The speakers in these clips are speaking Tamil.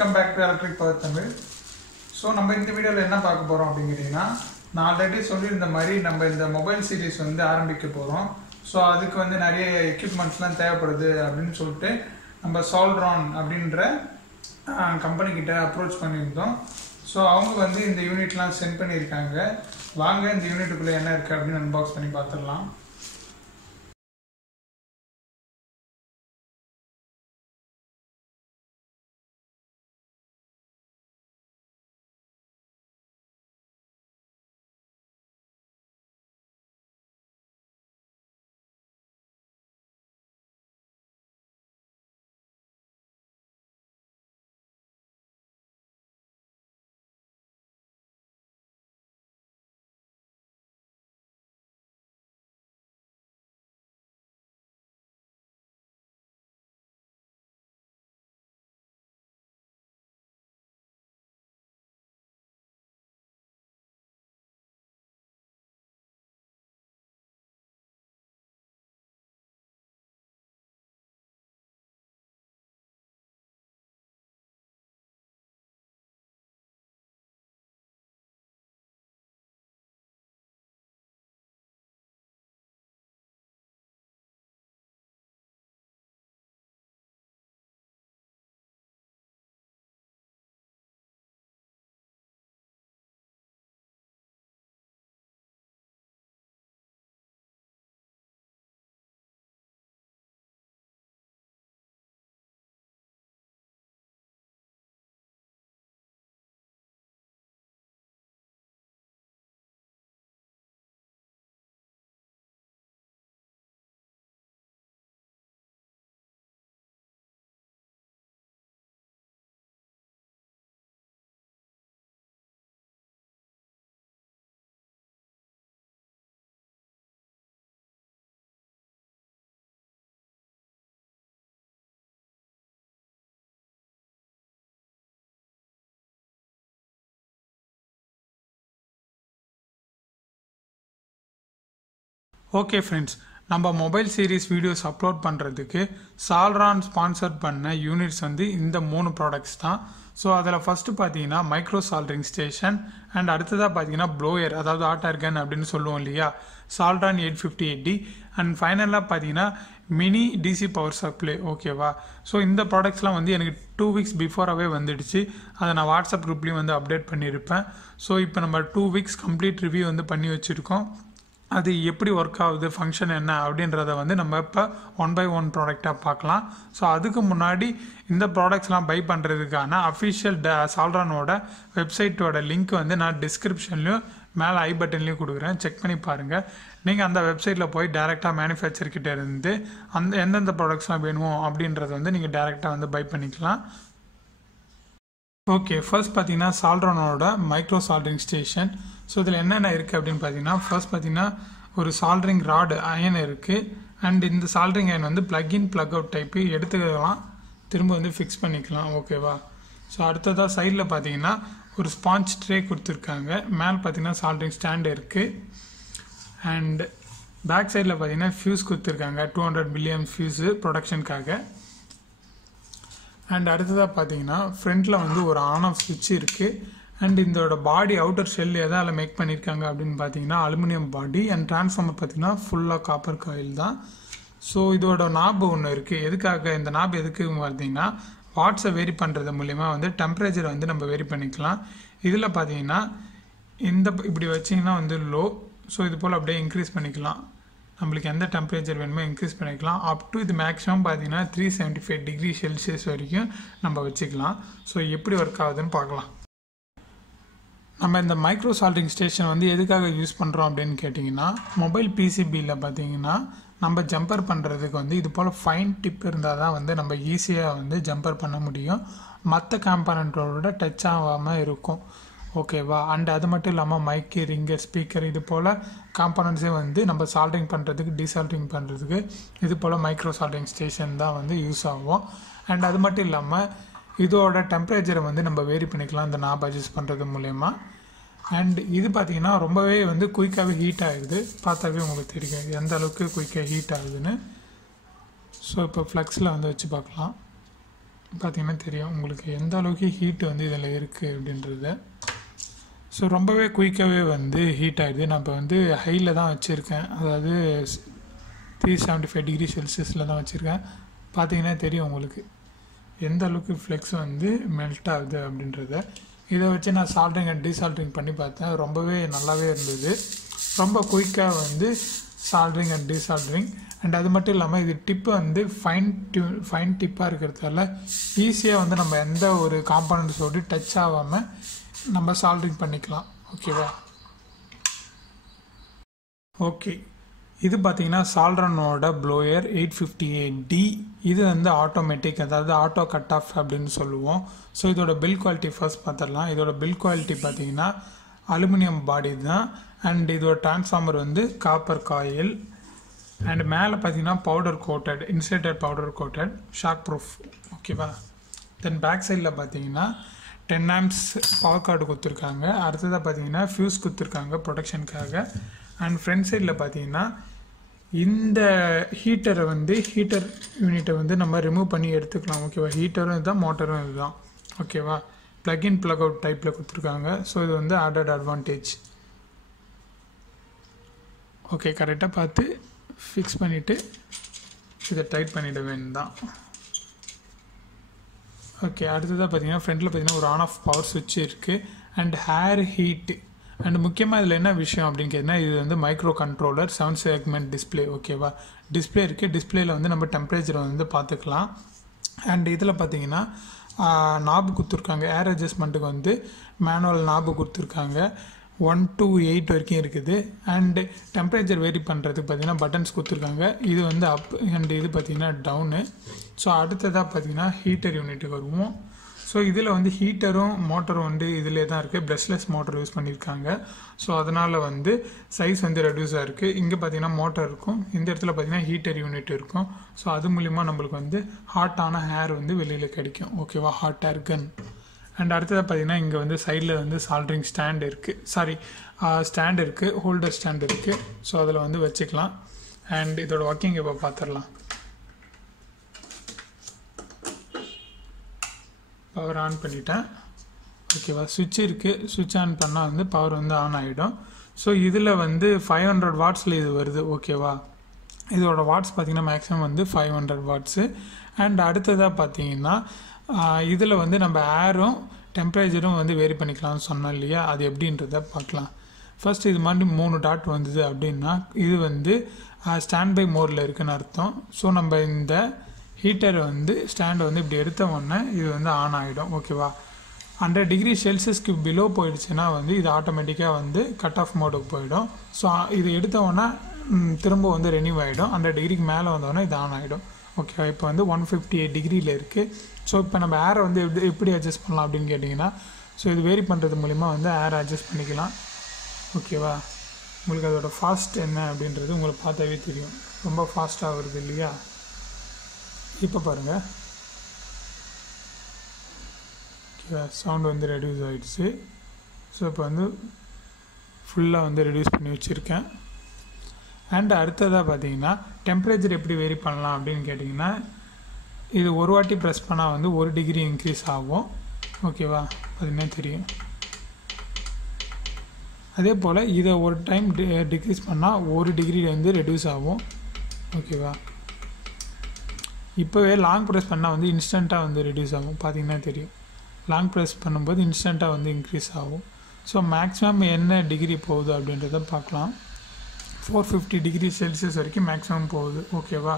Welcome back to Electric Power Tamil. So நம்ம இந்த வீடியோல என்ன பார்க்க போறோம் அப்படிங்கறீங்கன்னா நான் ஆல்ரெடி சொல்லியிருந்த மாதிரி நம்ம இந்த மொபைல் சீரிஸ் வந்து ஆரம்பிக்க போறோம். சோ அதுக்கு வந்து நிறைய எக்யூப்மென்ட்ஸ்லாம் தேவைப்படுது அப்படினு சொல்லிட்டு நம்ம Soldron அப்படிங்கற கம்பெனி கிட்ட அப்ரோச் பண்ணிருந்தோம். சோ அவங்க வந்து இந்த யூனிட்லாம் சென்ட் பண்ணிருக்காங்க. வாங்க இந்த யூனிட்டுக்குள்ள என்ன இருக்கு அப்படினு அன்பாக்ஸ் பண்ணி பார்த்துடலாம். Okay friends, நம்ம மொபைல் சீரிஸ் வீடியோஸ் அப்லோட் பண்றதுக்கு Soldron ஸ்பான்சர் பண்ண யூனிட்ஸ் வந்து இந்த மூணு ப்ராடக்ட்ஸ் தான். ஸோ அதில் ஃபர்ஸ்ட் பார்த்தீங்கன்னா மைக்ரோ-சால்டரிங் ஸ்டேஷன் அண்ட் அடுத்ததாக பார்த்தீங்கன்னா ப்ளோயர், அதாவது ஆட்டார் கன் அப்படின்னு சொல்லுவோம் இல்லையா, Soldron 858D அண்ட் ஃபைனலாக பார்த்தீங்கன்னா மினி டிசி பவர் சப்ளை. ஓகேவா? ஸோ இந்த ப்ராடக்ட்ஸ்லாம் வந்து எனக்கு 2 weeks பிஃபோராகவே வந்துடுச்சு. அதை நான் வாட்ஸ்அப் குரூப்லேயும் வந்து அப்டேட் பண்ணியிருப்பேன். ஸோ இப்போ நம்ம 2 weeks கம்ப்ளீட் ரிவ்யூ வந்து பண்ணி வச்சுருக்கோம். அது எப்படி ஒர்க் ஆகுது, ஃபங்க்ஷன் என்ன அப்படின்றத வந்து நம்ம இப்போ 1 by 1 ப்ராடக்டாக பார்க்கலாம். ஸோ அதுக்கு முன்னாடி இந்த ப்ராடக்ட்ஸ்லாம் பை பண்ணுறதுக்கான அஃபிஷியல் Soldronோட வெப்சைட்டோட லிங்க் வந்து நான் டிஸ்கிரிப்ஷன்லையும் மேலே ஐ பட்டன்லையும் கொடுக்குறேன். செக் பண்ணி பாருங்கள். நீங்கள் அந்த வெப்சைட்டில் போய் டேரெக்டாக மேனுஃபேக்சர்கிட்ட இருந்து எந்தெந்த ப்ராடக்ட்ஸ்லாம் வேணுமோ அப்படின்றத வந்து நீங்கள் டேரெக்டாக வந்து பை பண்ணிக்கலாம். ஓகே, ஃபர்ஸ்ட் பார்த்தீங்கன்னா Soldronோட மைக்ரோ-சால்டரிங் ஸ்டேஷன். ஸோ இதில் என்னென்ன இருக்குது அப்படின்னு பார்த்தீங்கன்னா, ஃபர்ஸ்ட் பார்த்தீங்கன்னா ஒரு சால்டரிங் ராடு அயன் இருக்குது. அண்ட் இந்த சால்டரிங் அயன் வந்து பிளக்-இன் பிளக்-அவுட் டைப்பு, எடுத்துக்கலாம் திரும்ப வந்து ஃபிக்ஸ் பண்ணிக்கலாம். ஓகேவா? ஸோ அடுத்ததாக சைடில் பார்த்தீங்கன்னா ஒரு ஸ்பாஞ்ச் ட்ரே கொடுத்துருக்காங்க. மேலே பார்த்தீங்கன்னா சால்டரிங் ஸ்டாண்ட் இருக்குது. அண்ட் பேக் சைடில் பார்த்தீங்கன்னா ஃபியூஸ் கொடுத்துருக்காங்க, 200 milliamp ஃபியூஸு ப்ரொடக்ஷனுக்காக. அண்ட் அடுத்ததாக பார்த்தீங்கன்னா ஃப்ரண்ட்டில் வந்து ஒரு ஆன் ஆஃப் ஸ்விட்ச் இருக்குது. அண்ட் இதோட பாடி அவுட்டர் ஷெல் எதால் மேக் பண்ணியிருக்காங்க அப்படின்னு பார்த்தீங்கன்னா அலுமினியம் பாடி. அண்ட் டிரான்ஸ்ஃபார்மர் பார்த்தீங்கன்னா ஃபுல்லாக காப்பர் காயில் தான். ஸோ இதோட நாப் ஒன்று இருக்குது. எதுக்காக இந்த நாப் எதுக்கு பார்த்தீங்கன்னா வாட்ஸை வேரி பண்ணுறது மூலிமா வந்து டெம்பரேச்சரை வந்து நம்ம வேரி பண்ணிக்கலாம். இதில் பார்த்தீங்கன்னா இப்படி வச்சிங்கன்னா வந்து லோ. ஸோ இது போல் அப்படியே இன்க்ரீஸ் பண்ணிக்கலாம். நம்மளுக்கு எந்த டெம்பரேச்சர் வேணுமோ இன்க்ரீஸ் பண்ணிக்கலாம். அப் டு இது மேக்ஸிமம் பார்த்தீங்கன்னா 375 degree Celsius வரைக்கும் நம்ம வச்சுக்கலாம். ஸோ எப்படி ஒர்க் ஆகுதுன்னு பார்க்கலாம். நம்ம இந்த மைக்ரோ-சால்டரிங் ஸ்டேஷன் வந்து எதுக்காக யூஸ் பண்ணுறோம் அப்படின்னு கேட்டிங்கன்னா, மொபைல் பிசிபியில் பார்த்தீங்கன்னா நம்ம ஜம்பர் பண்ணுறதுக்கு வந்து இது போல் ஃபைன் டிப் இருந்தால் தான் வந்து நம்ம ஈஸியாக வந்து ஜம்பர் பண்ண முடியும். மற்ற காம்பனண்ட்டோட டச் ஆகாமல் இருக்கும். ஓகேவா? அண்ட் அது மட்டும் இல்லாமல் மைக்கு, ரிங்கர், ஸ்பீக்கர் இது போல் காம்பனண்ட்ஸே வந்து நம்ம சால்டரிங் பண்ணுறதுக்கு, டீசால்டரிங் பண்ணுறதுக்கு இது போல் மைக்ரோ-சால்டரிங் ஸ்டேஷன் தான் வந்து யூஸ் ஆகும். அண்ட் அது மட்டும் இல்லாமல் இதோட டெம்பரேச்சரை வந்து நம்ம வேரி பண்ணிக்கலாம் இந்த நாப் அட்ஜஸ்ட் பண்ணுறது மூலயமா. அண்ட் இது பார்த்தீங்கன்னா ரொம்பவே வந்து குயிக்காகவே ஹீட் ஆகுது. பார்த்தாவே உங்களுக்கு தெரியும் எந்த அளவுக்கு குயிக்காக ஹீட் ஆகுதுன்னு. ஸோ இப்போ ஃப்ளக்ஸில் வந்து வச்சு பார்க்கலாம். பார்த்தீங்கன்னா தெரியும் உங்களுக்கு எந்த அளவுக்கு ஹீட் வந்து இதில் இருக்குது அப்படின்றது. ஸோ ரொம்பவே குயிக்காகவே வந்து ஹீட் ஆகிடுது. நான் இப்போ வந்து ஹையில் தான் வச்சுருக்கேன், அதாவது 375 டிகிரி செல்சியஸில் தான் வச்சுருக்கேன். பார்த்தீங்கன்னா தெரியும் உங்களுக்கு எந்த அளவுக்கு ஃப்ளெக்ஸ் வந்து மெல்ட் ஆகுது அப்படின்றத. இதை வச்சு நான் சால்ட்ரிங் அண்ட் டீசால்ட்ரிங் பண்ணி பார்த்தேன், ரொம்பவே நல்லாவே இருந்தது. ரொம்ப குயிக்காக வந்து சால்ட்ரிங் அண்ட் டீசால்ட்ரிங். அண்ட் அது மட்டும் இல்லாமல் இது டிப்பு வந்து ஃபைன் டிப்பாக இருக்கிறதால ஈஸியாக வந்து நம்ம எந்த ஒரு காம்பனண்ட்ஸோடு டச் ஆகாமல் நம்ம சால்ட்ரிங் பண்ணிக்கலாம். ஓகேவா? ஓகே, இது பார்த்தீங்கன்னா சால்ட்ரனோட ப்ளோயர் 858D. இது வந்து ஆட்டோமேட்டிக், அதாவது ஆட்டோ கட் ஆஃப் அப்படின்னு சொல்லுவோம். ஸோ இதோட பில் குவாலிட்டி ஃபர்ஸ்ட் பார்த்துடலாம். இதோட பில் குவாலிட்டி பார்த்தீங்கன்னா அலுமினியம் பாடி தான். அண்ட் இதோட டிரான்ஸ்ஃபார்மர் வந்து காப்பர் காயில். அண்ட் மேலே பார்த்தீங்கன்னா powder coated, insulated powder coated, shock proof. ஓகேவா? தென் பேக் சைடில் பார்த்தீங்கன்னா 10 amps பவர் கார்டு கொடுத்துருக்காங்க. அடுத்ததாக பார்த்தீங்கன்னா ஃபியூஸ் கொடுத்துருக்காங்க ப்ரொடெக்ஷனுக்காக. அண்ட் ஃப்ரண்ட் சைடில் பார்த்தீங்கன்னா இந்த ஹீட்டரை வந்து ஹீட்டர் யூனிட்டை வந்து நம்ம ரிமூவ் பண்ணி எடுத்துக்கலாம். ஓகேவா? ஹீட்டரும் இதுதான், மோட்டரும் இதுதான். ஓகேவா? ப்ளக்இன் ப்ளக் அவுட் டைப்பில் கொடுத்துருக்காங்க. ஸோ இது வந்து ஆடட் அட்வான்டேஜ். ஓகே, கரெக்டாக பார்த்து ஃபிக்ஸ் பண்ணிவிட்டு இதை டைட் பண்ணிட வேண்டியதான். ஓகே, அடுத்ததாக பார்த்தீங்கன்னா ஃப்ரண்ட்டில் பார்த்தீங்கன்னா ஒரு ஆன் ஆஃப் பவர் சுவிட்ச் இருக்குது. And hair heat. அண்ட் முக்கியமாக இதில் என்ன விஷயம் அப்படின்னு கேட்டிங்கன்னா, இது வந்து மைக்ரோ கண்ட்ரோலர் 7 செக்மெண்ட் டிஸ்பிளே. ஓகேவா? டிஸ்பிளே இருக்குது. டிஸ்பிளேயில் வந்து நம்ம டெம்பரேச்சரை வந்து பார்த்துக்கலாம். அண்ட் இதில் பார்த்தீங்கன்னா நாபு கொடுத்துருக்காங்க. ஏர் அட்ஜஸ்ட்மெண்ட்டுக்கு வந்து மேனுவல் நாபு கொடுத்துருக்காங்க. 1 to 8 வரைக்கும் இருக்குது. அண்டு டெம்பரேச்சர் வேரி பண்ணுறதுக்கு பார்த்தீங்கன்னா பட்டன்ஸ் கொடுத்துருக்காங்க. இது வந்து அப் அண்ட் இது பார்த்தீங்கன்னா டவுனு. ஸோ அடுத்ததாக பார்த்தீங்கன்னா ஹீட்டர் யூனிட்டுக்கு வருவோம். ஸோ இதில் வந்து ஹீட்டரும் மோட்டரும் வந்து இதிலே தான் இருக்குது. ப்ரெஷ்லெஸ் மோட்டர் யூஸ் பண்ணியிருக்காங்க. ஸோ அதனால் வந்து சைஸ் வந்து ரெடியூஸாக இருக்குது. இங்கே பார்த்தீங்கன்னா மோட்டர் இருக்கும், இந்த இடத்துல பார்த்தீங்கன்னா ஹீட்டர் யூனிட் இருக்கும். ஸோ அது மூலிமா நம்மளுக்கு வந்து ஹாட்டான ஹேர் வந்து வெளியில் கிடைக்கும். ஓகேவா? Hot air gun. அண்ட் அடுத்ததாக பார்த்தீங்கன்னா இங்கே வந்து சைடில் வந்து சால்ட்ரிங் ஸ்டாண்ட் இருக்குது, ஸ்டாண்ட் இருக்குது, ஹோல்டர் ஸ்டாண்ட் இருக்குது. ஸோ அதில் வந்து வச்சுக்கலாம். அண்ட் இதோட ஒர்க்கிங் இப்போ பார்த்துடலாம். பவர் ஆன் பண்ணிட்டேன். ஓகேவா? சுவிட்ச் இருக்குது, சுவிட்ச் ஆன் பண்ணால் வந்து பவர் வந்து ஆன் ஆகிடும். ஸோ இதில் வந்து 500 வாட்ஸில் இது வருது. ஓகேவா? இதோட வாட்ஸ் பார்த்திங்கன்னா மேக்ஸிமம் வந்து 500 வாட்ஸு. அண்ட் அடுத்ததாக பார்த்தீங்கன்னா இதில் வந்து நம்ம ஏரும் டெம்பரேச்சரும் வந்து வேரி பண்ணிக்கலாம்னு சொன்னோம் இல்லையா, அது எப்படின்றத பார்க்கலாம். ஃபர்ஸ்ட் இது மாதிரி 3 டாட் வந்தது அப்படின்னா இது வந்து ஸ்டாண்ட் பை மோடில் இருக்குதுன்னு அர்த்தம். ஸோ நம்ம இந்த ஹீட்டர் வந்து ஸ்டாண்டை வந்து இப்படி எடுத்த உடனே இது வந்து ஆன் ஆகிடும். ஓகேவா? 100 டிகிரி செல்சியஸ்க்கு பிலோ போயிடுச்சுன்னா வந்து இது ஆட்டோமேட்டிக்காக வந்து கட் ஆஃப் மோடுக்கு போயிடும். ஸோ இது எடுத்த உடனே திரும்ப வந்து ரெனியூ ஆகிடும். 100 டிகிரிக்கு மேலே வந்தோடனே இது ஆன் ஆகிடும். ஓகேவா? இப்போ வந்து 158 டிகிரியில் இருக்குது. ஸோ இப்போ நம்ம ஏரை வந்து எப்படி அட்ஜஸ்ட் பண்ணலாம் அப்படின்னு கேட்டிங்கன்னா, ஸோ இது வேரி பண்ணுறது மூலிமா வந்து ஏரை அட்ஜஸ்ட் பண்ணிக்கலாம். ஓகேவா? உங்களுக்கு அதோட ஃபாஸ்ட் என்ன அப்படின்றது உங்களுக்கு பார்த்தாவே தெரியும். ரொம்ப ஃபாஸ்ட்டாக வருது இல்லையா? இப்போ பாருங்கள். ஓகேவா? சவுண்ட் வந்து ரெடியூஸ் ஆகிடுச்சு. ஸோ இப்போ வந்து ஃபுல்லாக வந்து ரெடியூஸ் பண்ணி வச்சுருக்கேன். அண்ட் அடுத்ததாக பார்த்தீங்கன்னா டெம்பரேச்சர் எப்படி வேரி பண்ணலாம் அப்படின்னு கேட்டிங்கன்னா, இது ஒரு வாட்டி ப்ரெஸ் பண்ணால் வந்து 1 டிகிரி இன்க்ரீஸ் ஆகும். ஓகேவா? பார்த்தீங்கன்னா தெரியும். அதே போல் இதை ஒரு டைம் டிக்ரீஸ் பண்ணால் 1 டிகிரி வந்து ரெடியூஸ் ஆகும். ஓகேவா? இப்போவே லாங் ப்ரெஸ் பண்ணால் வந்து இன்ஸ்டண்ட்டாக வந்து ரெடியூஸ் ஆகும். பார்த்தீங்கன்னா தெரியும். லாங் ப்ரெஸ் பண்ணும்போது இன்ஸ்டண்ட்டாக வந்து இன்க்ரீஸ் ஆகும். ஸோ மேக்ஸிமம் என்ன டிகிரி போகுது அப்படின்றத பார்க்கலாம். 450 டிகிரி செல்சியஸ் வரைக்கும் மேக்ஸிமம் போகுது. ஓகேவா?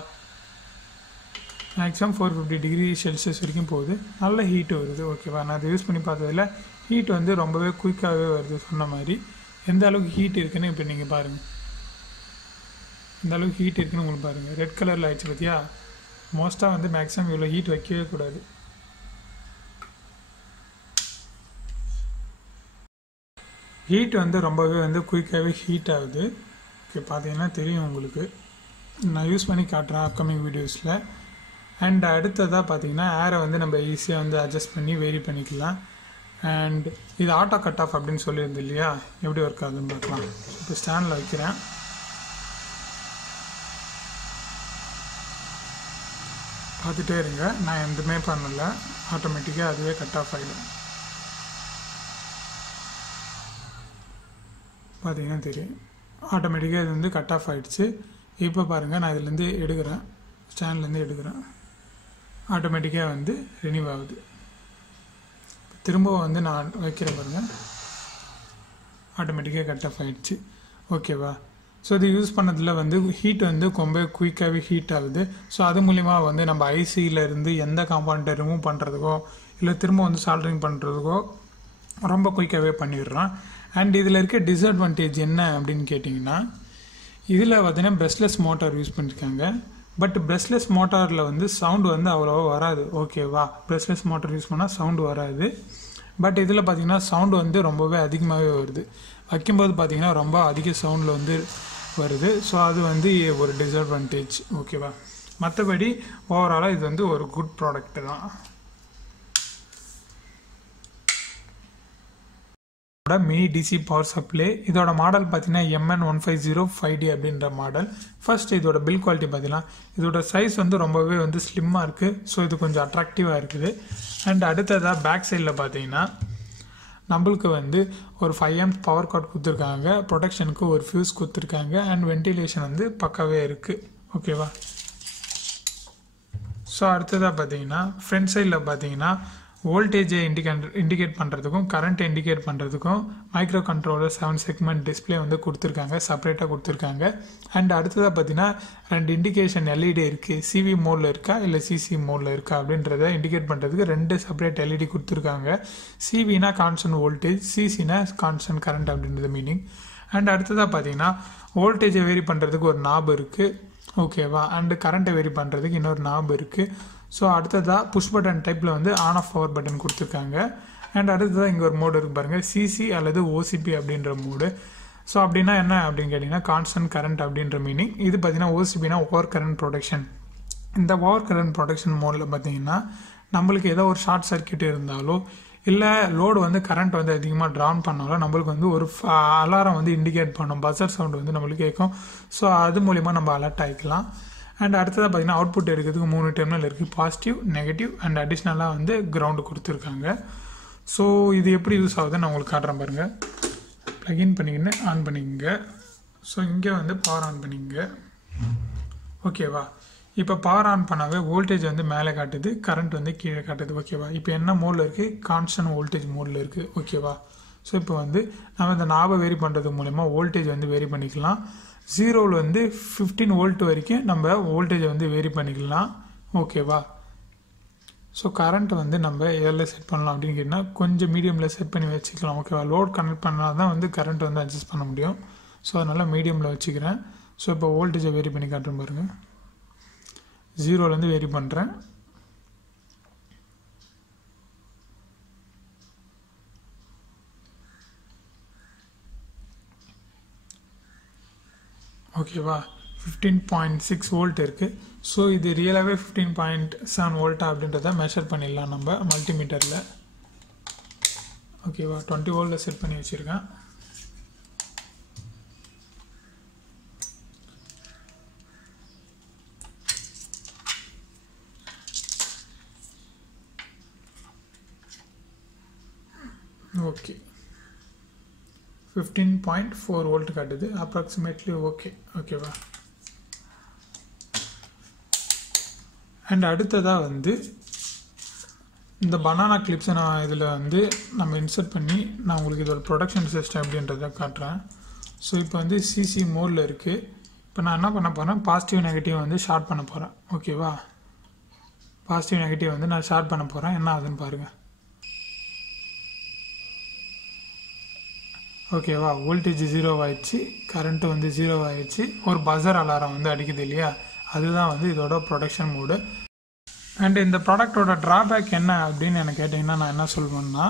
மேக்ஸிமம் 450 டிகிரி செல்சியஸ் வரைக்கும் போகுது. நல்ல ஹீட்டு வருது. ஓகேவா? நான் அதை யூஸ் பண்ணி பார்த்ததில் ஹீட் வந்து ரொம்பவே குயிக்காகவே வருது. சொன்ன மாதிரி எந்த அளவுக்கு ஹீட் இருக்குன்னு இப்போ நீங்கள் பாருங்கள். எந்த அளவுக்கு ஹீட் இருக்குன்னு உங்களுக்கு பாருங்கள். ரெட் கலரில் ஆகிடுச்சு பார்த்தியா? மோஸ்ட்டாக வந்து மேக்ஸிமம் இவ்வளோ ஹீட் வைக்கவே கூடாது. ஹீட் வந்து ரொம்பவே வந்து குயிக்காகவே ஹீட் ஆகுது. ஓகே, பார்த்தீங்கன்னா தெரியும் உங்களுக்கு. நான் யூஸ் பண்ணி காட்டுறேன் அப்கமிங் வீடியோஸில். அண்ட் அடுத்ததாக பார்த்தீங்கன்னா ஏரை வந்து நம்ம ஈஸியாக வந்து அட்ஜஸ்ட் பண்ணி வேரி பண்ணிக்கலாம். அண்ட் இது ஆட்டோ கட் ஆஃப் அப்படின்னு சொல்லியிருந்து இல்லையா, எப்படி ஒர்க் ஆகுதுன்னு பார்க்கலாம். இப்போ ஸ்டாண்டில் வைக்கிறேன். பார்த்துட்டே இருங்க. நான் எதுவுமே பண்ணலை, ஆட்டோமேட்டிக்காக அதுவே கட் ஆஃப் ஆகிடும். பார்த்தீங்கன்னா தெரியும், ஆட்டோமேட்டிக்காக இது வந்து கட் ஆஃப் ஆகிடுச்சு. இப்போ பாருங்கள், நான் இதுலேருந்து எடுக்கிறேன், ஸ்டாண்ட்லேருந்து எடுக்கிறேன், ஆட்டோமேட்டிக்காக வந்து ரினியூவ் ஆகுது. திரும்ப வந்து நான் வைக்கிறேன் பாருங்கள், ஆட்டோமேட்டிக்காக கட் ஆஃப் ஆகிடுச்சு. ஓகேவா? ஸோ இது யூஸ் பண்ணதில் வந்து ஹீட் வந்து ரொம்ப குயிக்காகவே ஹீட் ஆகுது. ஸோ அது மூலிமா வந்து நம்ம ஐசியிலேருந்து எந்த காம்பனண்ட்டை ரிமூவ் பண்ணுறதுக்கோ இல்லை திரும்ப வந்து சால்டரிங் பண்ணுறதுக்கோ ரொம்ப குயிக்காகவே பண்ணிடுறோம். அண்ட் இதில் இருக்க டிஸ்அட்வான்டேஜ் என்ன அப்படின்னு கேட்டிங்கன்னா, இதில் பார்த்தீங்கன்னா பிரஷ்லெஸ் மோட்டார் யூஸ் பண்ணியிருக்காங்க. பட் பிரஷ்லெஸ் மோட்டாரில் வந்து சவுண்டு வந்து அவ்வளோவா வராது. ஓகேவா? பிரஷ்லெஸ் மோட்டார் யூஸ் பண்ணால் சவுண்டு வராது. பட் இதில் பார்த்தீங்கன்னா சவுண்டு வந்து ரொம்பவே அதிகமாகவே வருது. வைக்கும்போது பார்த்தீங்கன்னா ரொம்ப அதிக சவுண்டில் வந்து வருது. ஸோ அது வந்து ஒரு டிஸ்அட்வான்டேஜ். ஓகேவா? மற்றபடி ஓவராலாக இது வந்து ஒரு குட் ப்ராடக்ட் தான். மினி டிசி பவர் சப்ளை, இதோட மாடல் பார்த்தீங்கன்னா MN1505D அப்படின்ற மாடல். ஃபர்ஸ்ட் இதோட பில் குவாலிட்டி பார்த்தீங்கன்னா, இதோட சைஸ் வந்து ரொம்பவே வந்து ஸ்லிம்மாக இருக்குது. ஸோ இது கொஞ்சம் அட்ராக்டிவாக இருக்குது. அண்ட் அடுத்ததாக பேக் சைடில் பார்த்தீங்கன்னா நம்மளுக்கு வந்து ஒரு 5 amps பவர் கார்டு கொடுத்துருக்காங்க, ப்ரொடெக்ஷனுக்கு ஒரு ஃபியூஸ் கொடுத்துருக்காங்க, அண்ட் வென்டிலேஷன் வந்து பக்காவே இருக்குது. ஓகேவா? ஸோ அடுத்ததாக பார்த்தீங்கன்னா ஃப்ரண்ட் சைடில் பார்த்தீங்கன்னா வோல்டேஜை இண்டிகேட் பண்ணுறதுக்கும் கரண்ட்டை இண்டிகேட் பண்ணுறதுக்கும் மைக்ரோ கண்ட்ரோலர் 7 செக்மெண்ட் டிஸ்பிளே வந்து கொடுத்துருக்காங்க, செப்பரேட்டாக கொடுத்துருக்காங்க. அண்ட் அடுத்ததாக பார்த்தீங்கன்னா 2 இண்டிகேஷன் எல்இடி இருக்குது. சிவி மோடில் இருக்கா இல்லை சிசி மோடில் இருக்கா அப்படின்றத இண்டிகேட் பண்ணுறதுக்கு 2 செப்பரேட் எல்இடி கொடுத்துருக்காங்க. சிவினா கான்ஸ்டன்ட் வோல்டேஜ், சிசினா கான்ஸ்டன்ட் கரண்ட் அப்படின்றது மீனிங். அண்ட் அடுத்ததாக பார்த்தீங்கன்னா வோல்டேஜை வேரி பண்ணுறதுக்கு ஒரு நாப் இருக்குது. ஓகேவா? அண்டு கரண்ட்டை வேரி பண்ணுறதுக்கு இன்னொரு நாப் இருக்குது. ஸோ அடுத்ததாக புஷ் பட்டன் டைப்பில் வந்து ஆன் ஆஃப் பவர் பட்டன் கொடுத்துருக்காங்க. அண்ட் அடுத்ததாக இங்கே ஒரு மோடு இருக்குது பாருங்கள், சிசி அல்லது ஓசிபி அப்படின்ற மோடு. ஸோ அப்படின்னா என்ன அப்படின்னு கேட்டிங்கன்னா கான்ஸ்டன்ட் கரண்ட் அப்படின்ற மீனிங். இது பார்த்தீங்கன்னா ஓசிபினா ஓவர் கரண்ட் ப்ரொடெக்ஷன். இந்த ஓவர் கரண்ட் ப்ரொடெக்ஷன் மோடில் பார்த்தீங்கன்னா நம்மளுக்கு ஏதோ ஒரு ஷார்ட் சர்க்கியூட் இருந்தாலோ இல்லை லோடு வந்து கரண்ட் வந்து அதிகமாக ட்ரான் பண்ணாலும் நம்மளுக்கு வந்து ஒரு அலாரம் வந்து இண்டிகேட் பண்ணும், பஸர் சவுண்டு வந்து நம்மளுக்கு கேட்கும். ஸோ அது மூலிமா நம்ம அலர்ட் ஆகிக்கலாம். அண்ட் அடுத்ததாக பார்த்தீங்கன்னா அவுட்புட் எடுக்கிறதுக்கு 3 டெர்மினல் இருக்குது, பாசிட்டிவ், நெகட்டிவ் அண்ட் அடிஷ்னலாக வந்து கிரவுண்டு கொடுத்துருக்காங்க. ஸோ இது எப்படி யூஸ் ஆகுதுன்னு நான் உங்களுக்கு காட்டுறேன் பாருங்கள். ப்ளக்இன் பண்ணிக்கின்னு ஆன் பண்ணிக்கங்க. ஸோ இங்கே வந்து பவர் ஆன் பண்ணிக்கங்க. ஓகேவா? இப்போ பவர் ஆன் பண்ணாவே வோல்டேஜ் வந்து மேலே காட்டுது, கரண்ட் வந்து கீழே காட்டுது. ஓகேவா? இப்போ என்ன மோடில் இருக்குது? கான்ஸ்டன்ட் வோல்டேஜ் மோடில் இருக்குது. ஓகேவா? ஸோ இப்போ வந்து நம்ம இந்த நாபை வேரி பண்ணுறது மூலமா வோல்டேஜ் வந்து வேரி பண்ணிக்கலாம். 0ல் வந்து 15 வோல்ட் வரைக்கும் நம்ம வோல்டேஜை வந்து வேரி பண்ணிக்கலாம். ஓகேவா? ஸோ கரண்ட் வந்து நம்ம எதில் செட் பண்ணலாம் அப்படின்னு கேட்டிங்கன்னா கொஞ்சம் மீடியமில் செட் பண்ணி வச்சுக்கலாம். ஓகேவா? லோட் கனெக்ட் பண்ணால் தான் வந்து கரண்ட் வந்து அட்ஜஸ்ட் பண்ண முடியும். ஸோ அதனால் மீடியமில் வச்சுக்கிறேன். ஸோ இப்போ வோல்டேஜை வேரி பண்ணி காட்டுறேன் பாருங்கள். 0லேருந்து வேரி பண்ணுறேன். ஓகேவா? 15.6 வோல்ட் இருக்குது. ஸோ இது ரியலாகவே 15.7 வோல்ட்டா அப்படின்றத மெஷர் பண்ணிடலாம் நம்ம மல்டிமீட்டரில். ஓகேவா? 20 வோல்ட்டில் செட் பண்ணி வச்சுருக்கேன். ஓகே, 15.4 வோல்ட் காட்டுது அப்ராக்சிமேட்லி. ஓகேவா? அண்ட் அடுத்ததாக வந்து இந்த பனானா கிளிப்ஸை நான் இதில் வந்து நம்ம இன்சர்ட் பண்ணி நான் உங்களுக்கு இதோட ப்ரொடக்ஷன் சிஸ்டம் அப்படின்றத காட்டுறேன். ஸோ இப்போ வந்து சிசி மோடில் இருக்குது. இப்போ நான் என்ன பண்ண போகிறேன், பாசிட்டிவ் நெகட்டிவ் வந்து ஷார்ட் பண்ண போகிறேன். ஓகேவா? பாசிட்டிவ் நெகட்டிவ் வந்து நான் ஷார்ட் பண்ண போகிறேன். என்ன ஆகுதுன்னு பாருங்கள். ஓகேவா? வோல்டேஜ் 0 ஆகிடுச்சு, கரண்ட்டு வந்து 0 ஆகிடுச்சு, ஒரு பஸர் அலாரம் வந்து அடிக்குது இல்லையா, அதுதான் வந்து இதோட ப்ரொடக்ஷன் மோடு. அண்ட் இந்த ப்ராடக்டோட ட்ராபேக் என்ன அப்படின்னு எனக்கு கேட்டிங்கன்னா நான் என்ன சொல்வேன்னா,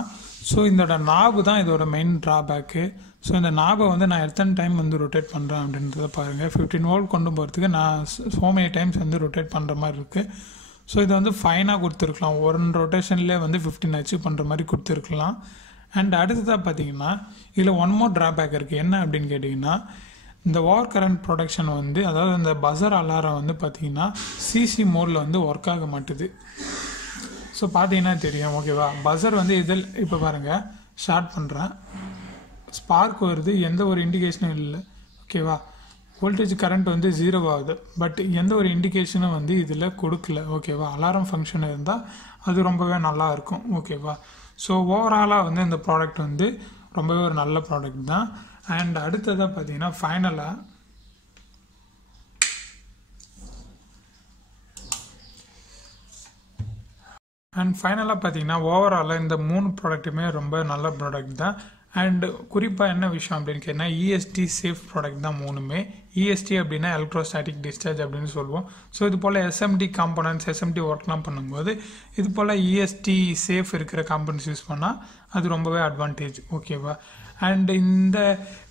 ஸோ இதோட நாபு தான் இதோட மெயின் ட்ராபேக்கு. ஸோ இந்த நாபை வந்து நான் எத்தனை டைம் வந்து ரொட்டேட் பண்ணுறேன் அப்படின்றத பாருங்கள். 15 வோல்ட் கொண்டு போகிறதுக்கு நான் so many டைம்ஸ் வந்து ரொட்டேட் பண்ணுற மாதிரி இருக்குது. ஸோ இதை வந்து ஃபைனாக கொடுத்துருக்கலாம், 1 ரொட்டேஷன்லேயே வந்து 15 அச்சீவ் பண்ணுற மாதிரி கொடுத்துருக்கலாம். அண்ட் அடுத்ததாக பார்த்தீங்கன்னா இதில் ஒன் மோர் ட்ராபேக் இருக்குது. என்ன அப்படின்னு கேட்டிங்கன்னா இந்த ஓவர் கரண்ட் ப்ரொடக்ஷன் வந்து அதாவது இந்த பஸர் அலாரம் வந்து பார்த்திங்கன்னா சிசி மோடில் வந்து ஒர்க் ஆக மாட்டுது. ஸோ பார்த்தீங்கன்னா தெரியும் ஓகேவா. பஸர் வந்து இதில் இப்போ பாருங்கள் ஸ்டார்ட் பண்ணுறேன், ஸ்பார்க் வருது, எந்த ஒரு இண்டிகேஷனும் இல்லை ஓகேவா. வோல்டேஜ் கரண்ட் வந்து 0 ஆகுது, பட் எந்த ஒரு இண்டிகேஷனும் வந்து இதில் கொடுக்கல ஓகேவா. அலாரம் ஃபங்க்ஷன் இருந்தால் அது ரொம்பவே நல்லா இருக்கும் ஓகேவா. ஸோ ஓவராலாக வந்து இந்த ப்ராடக்ட் வந்து ரொம்பவே ஒரு நல்ல ப்ராடக்ட் தான். அண்ட் அடுத்ததாக பார்த்தீங்கன்னா ஃபைனலாக பார்த்தீங்கன்னா ஓவராலாக இந்த 3 ப்ராடக்ட்டுமே ரொம்ப நல்ல ப்ராடக்ட் தான். அண்ட் குறிப்பாக என்ன விஷயம் அப்படின்னு கேட்டிங்கன்னா இஎஸ்டி சேஃப் ப்ராடக்ட் தான் 3மே. இஎஸ்டி அப்படின்னா எலக்ட்ரோஸ்டாட்டிக் டிஸ்சார்ஜ் அப்படின்னு சொல்லுவோம். ஸோ இது போல் எஸ்எம்டி காம்பனன்ட்ஸ் எஸ்எம்டி ஒர்க்லாம் பண்ணும்போது இது போல் இஎஸ்டி சேஃப் இருக்கிற காம்பனன்ட்ஸ் யூஸ் பண்ணால் அது ரொம்பவே அட்வான்டேஜ் ஓகேவா. அண்ட் இந்த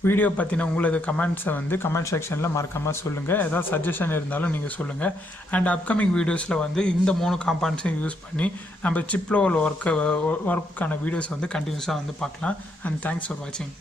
வீடியோ பற்றின உங்களது கமெண்ட்ஸை வந்து கமெண்ட் செக்ஷனில் மறக்காமல் சொல்லுங்கள். ஏதாவது சஜஷன் இருந்தாலும் நீங்கள் சொல்லுங்கள். அண்ட் அப்கமிங் வீடியோஸில் வந்து இந்த 3 காம்பனன்ட்ஸையும் யூஸ் பண்ணி நம்ம சிப் லெவல் ஒர்க்கான வீடியோஸ் வந்து கண்டினியூஸாக வந்து பார்க்கலாம். அண்ட் தேங்க்ஸ் ஃபார் வாட்சிங்.